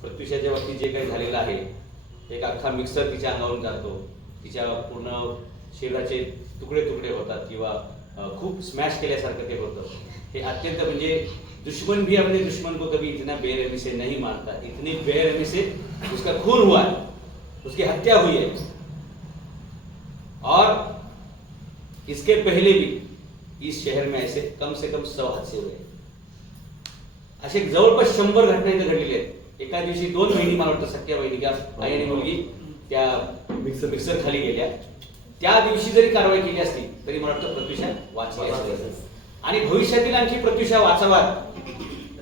प्रत्युषाच्या बाबतीत जे काही झालेलं आहे, एक अख्खा मिक्सर तिच्या अंगावरून जातो, तिच्या पूर्ण शरीराचे तुकडे तुकडे होतात किंवा खूप स्मॅश केल्यासारखं ते होतं। हे अत्यंत म्हणजे दुश्मन भी अपने दुश्मन को कभी इतना बेरहमी से नहीं मारता, इतनी बेरहमी से उसका खून हुआ है, उसकी हत्या हुई है। और इसके पहले भी इस शहर में ऐसे कम से कम 100 हादसे हुए। असे जवळपास 100 घटना इथे घडलेल्या आहेत। एका दिवशी 2 बहिणी, मला वाटतं सख्या बहिणी का आई आणि मुलगी, त्या मिक्सर खाली गेल्या। त्या दिवशी जरी कारवाई केली असती तरी मला वाटतं प्रत्युषा वाचली असती। आणि भविष्यातील आणखी प्रत्युषा वाचावात,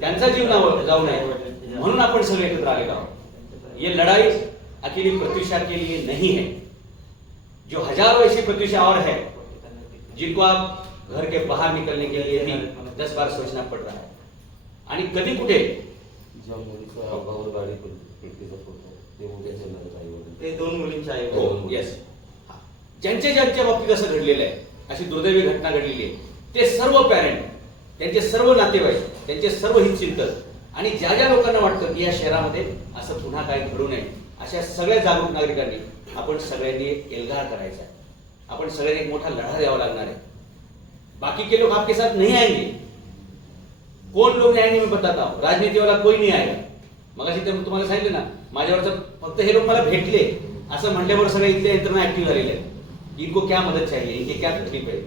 त्यांचा जीव जाऊ नये म्हणून आपण सगळे एकत्र आलेलो आहोत। ये लड़ाई अकेली प्रत्युषा के लिए नहीं है, जो हजारों ऐसी प्रत्युषा और है जिनको आप घर के बाहर निकलने के लिए भी 10 बार सोचना पड़ रहा है। आणि कधी कुठे ते 2 मुलींच्या आई हो यस, ज्यांच्या बाबतीत असं घडलेलं आहे, अशी दुर्दैवी घटना घडलेली आहे, ते सर्व पॅरेंट, त्यांचे सर्व नातेवाईक, त्यांचे सर्व हितचिंतक आणि ज्या लोकांना वाटतं की या शहरामध्ये असं पुन्हा काही घडू नये, अशा सगळ्या जागरूक नागरिकांनी आपण सगळ्यांनी एक एल्गार करायचा आहे। आपण सगळ्यांनी एक मोठा लढा द्यावा लागणार आहे। बाकी के लोग आपके साथ नहीं आएंगे। कौन लोग नहीं आएंगे मैं बताता हूँ, राजनीति वाला कोई नहीं आएगा। मगाशी तुम्हाला सांगितलं ना, माझ्यावरचं फक्त हे लोक मला भेटले असं म्हटल्यावर सगळे इथल्या यंत्रणा ऍक्टिव्ह झालेल्या आहेत। इनको क्या मदद चाहिए, इनके क्या तकलीफ है।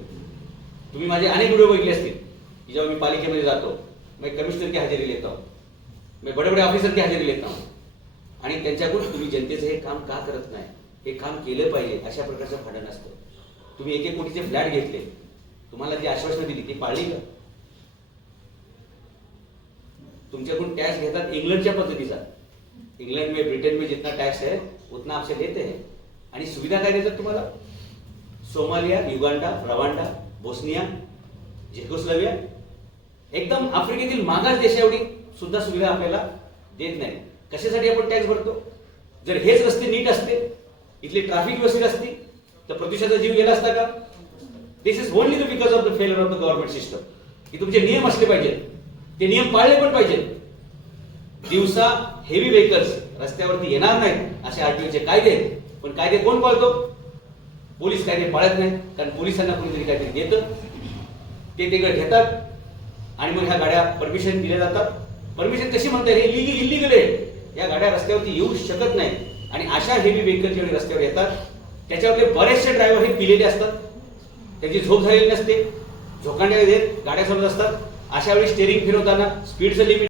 तुम्ही माझे अनेक व्हिडिओ बघितले असतील की जेव्हा मी पालिकेमध्ये जातो, मैं कमिश्नर की हजेरी लेता हूँ, मैं बड़े बड़े ऑफिसर की हजेरी लेता हूँ, आणि त्यांच्याकडून तुम्ही जनतेचं हे काम का करत नाही, हे काम केलं पाहिजे अशा प्रकारचं भांडण असतं। तुम्ही 1-1 कोटीचे फ्लॅट घेतले, तुम्हाला जी आश्वासनं दिली ती पाळली का? तुमच्याकडून टॅक्स घेतात इंग्लंडच्या पद्धतीचा। इंग्लंड में, ब्रिटेन में जितना टैक्स है उतना आपसे लेते हैं। आणि सुविधा काय देतात तुम्हाला? सोमालिया, युगांडा, रवांडा, बोस्निया, झेकोस्लोव्हिया, एकदम आफ्रिकेतील मागास देश एवढी सुद्धा सुविधा आपल्याला देत नाही। कशासाठी आपण टॅक्स भरतो? जर हेच रस्ते नीट असते, इथली ट्रॅफिक व्यवस्थित असती, तर प्रत्युषाचा जीव गेला असता का? This is only because of the failure of the government system. की तुमचे नियम असले पाहिजेत, ते नियम पाळले पण पाहिजेत। दिवसा हेवी व्हेकल्स रस्त्यावरती येणार नाहीत असे आरटीओचे कायदे, पण कायदे कोण पाळतो? पोलीस कायदे पाळत नाही, कारण पोलिसांना कोणीतरी काहीतरी देतं, ते घेतात आणि मग ह्या गाड्या परमिशन दिल्या जातात। परमिशन कशी म्हणतात? हे इलिगल आहे, या गाड्या रस्त्यावरती येऊ शकत नाही। आणि अशा हेवी व्हेकल जेव्हा रस्त्यावर येतात, त्याच्यावरले बरेचसे ड्रायव्हर हे पिलेले असतात, त्याची झोप झालेली नसते, झोकांड्या गाड्या चालवत असतात। अशा वेळी स्टेअरिंग फिरवताना स्पीडचं लिमिट